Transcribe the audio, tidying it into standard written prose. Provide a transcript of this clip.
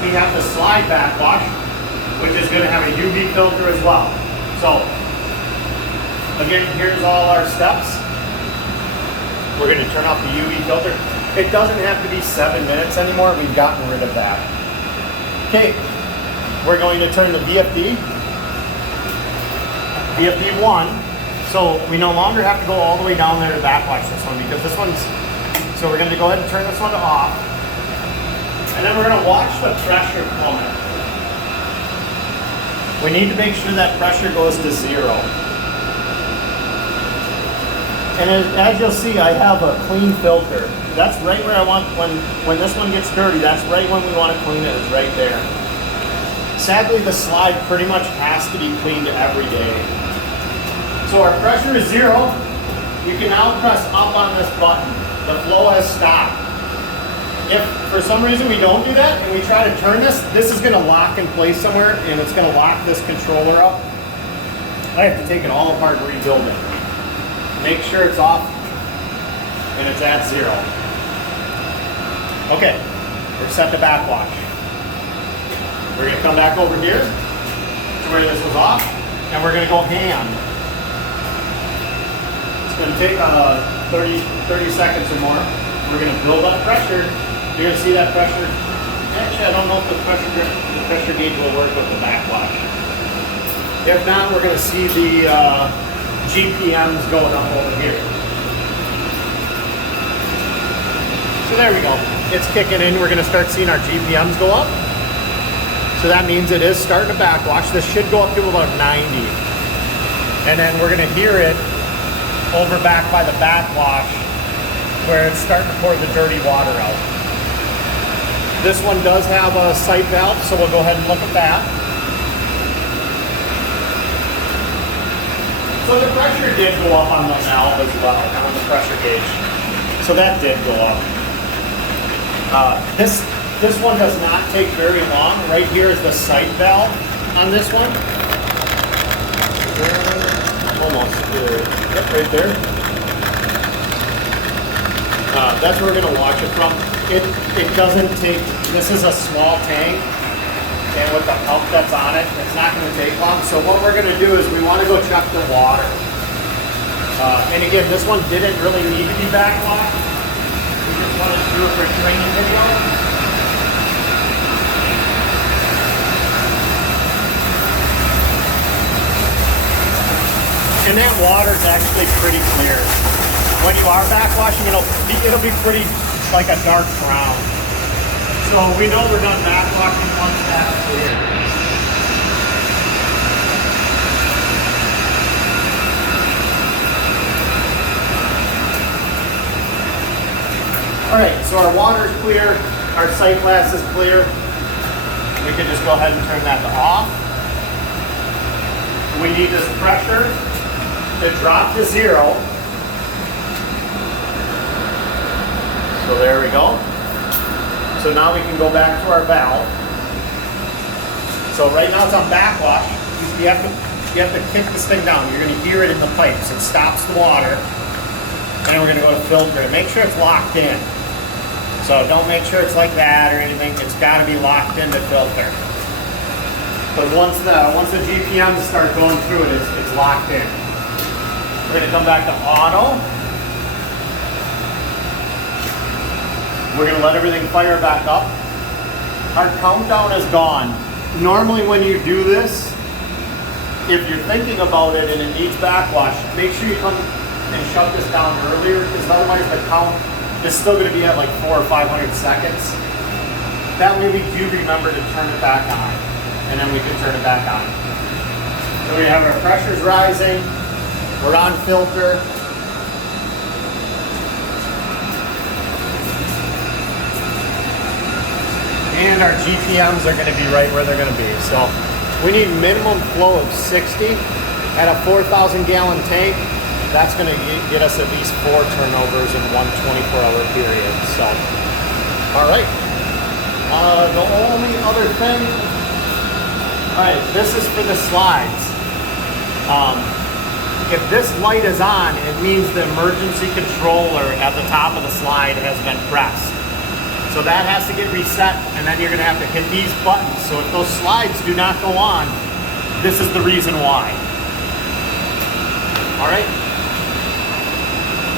we have the slide backwash, which is going to have a UV filter as well. So, again, here's all our steps. We're going to turn off the UV filter. It doesn't have to be 7 minutes anymore. We've gotten rid of that. Okay, we're going to turn the VFD 1. So we no longer have to go all the way down there to backwash this one because this one's, so we're going to go ahead and turn this one to off. And then we're going to watch the pressure plummet. We need to make sure that pressure goes to 0. And as you'll see, I have a clean filter. That's right where I want, when this one gets dirty, that's right when we want to clean it, is right there. Sadly, the slide pretty much has to be cleaned every day. So our pressure is 0. You can now press up on this button. The flow has stopped. If for some reason we don't do that and we try to turn this, this is going to lock in place somewhere and it's going to lock this controller up. I have to take it all apart and rebuild it. Make sure it's off and it's at 0. Okay, we're set to backwash. We're going to come back over here to where this was off and we're going to go hand. It's going to take 30 seconds or more. We're going to build up pressure. You're going to see that pressure. Actually, I don't know if the pressure gauge will work with the backwash. If not, we're going to see the GPMs going up over here. So there we go. It's kicking in. We're going to start seeing our GPMs go up. So that means it is starting to backwash. This should go up to about 90. And then we're going to hear it over back by the backwash where it's starting to pour the dirty water out. This one does have a sight valve, so we'll go ahead and look at that. So the pressure did go up on the valve as well, on the pressure gauge. So that did go up. This one does not take very long. Right here is the sight valve on this one. Almost there. Yep, right there. That's where we're going to watch it from. It doesn't take, this is a small tank, and with the pump that's on it, it's not going to take long. So what we're going to do is we want to go check the water. And again, this one didn't really need to be backwashed. We just wanted to do it for a training video. And that water is actually pretty clear. When you are backwashing, it'll be pretty like a dark brown. So we know we're done backwashing once that's clear. All right, so our water is clear, our sight glass is clear. We can just go ahead and turn that to off. We need this pressure to drop to 0. So there we go. So now we can go back to our valve. So right now it's on backwash. You have to kick this thing down. You're going to hear it in the pipes. It stops the water. And then we're going to go to filter and make sure it's locked in. So don't make sure it's like that or anything. It's got to be locked into filter. But once the GPMs start going through it, it's locked in. We're going to come back to auto. We're going to let everything fire back up. Our countdown is gone. Normally when you do this, if you're thinking about it and it needs backwash, make sure you come and shut this down earlier because otherwise the count is still going to be at like 400 or 500 seconds. That way we do remember to turn it back on and then we can turn it back on. So we have our pressures rising. We're on filter. And our GPMs are going to be right where they're going to be. So we need minimum flow of 60 at a 4,000 gallon tank. That's going to get us at least 4 turnovers in one 24-hour period. So, all right. The only other thing, all right, this is for the slides. If this light is on, it means the emergency controller at the top of the slide has been pressed. So that has to get reset, and then you're gonna have to hit these buttons. So if those slides do not go on, this is the reason why. All right.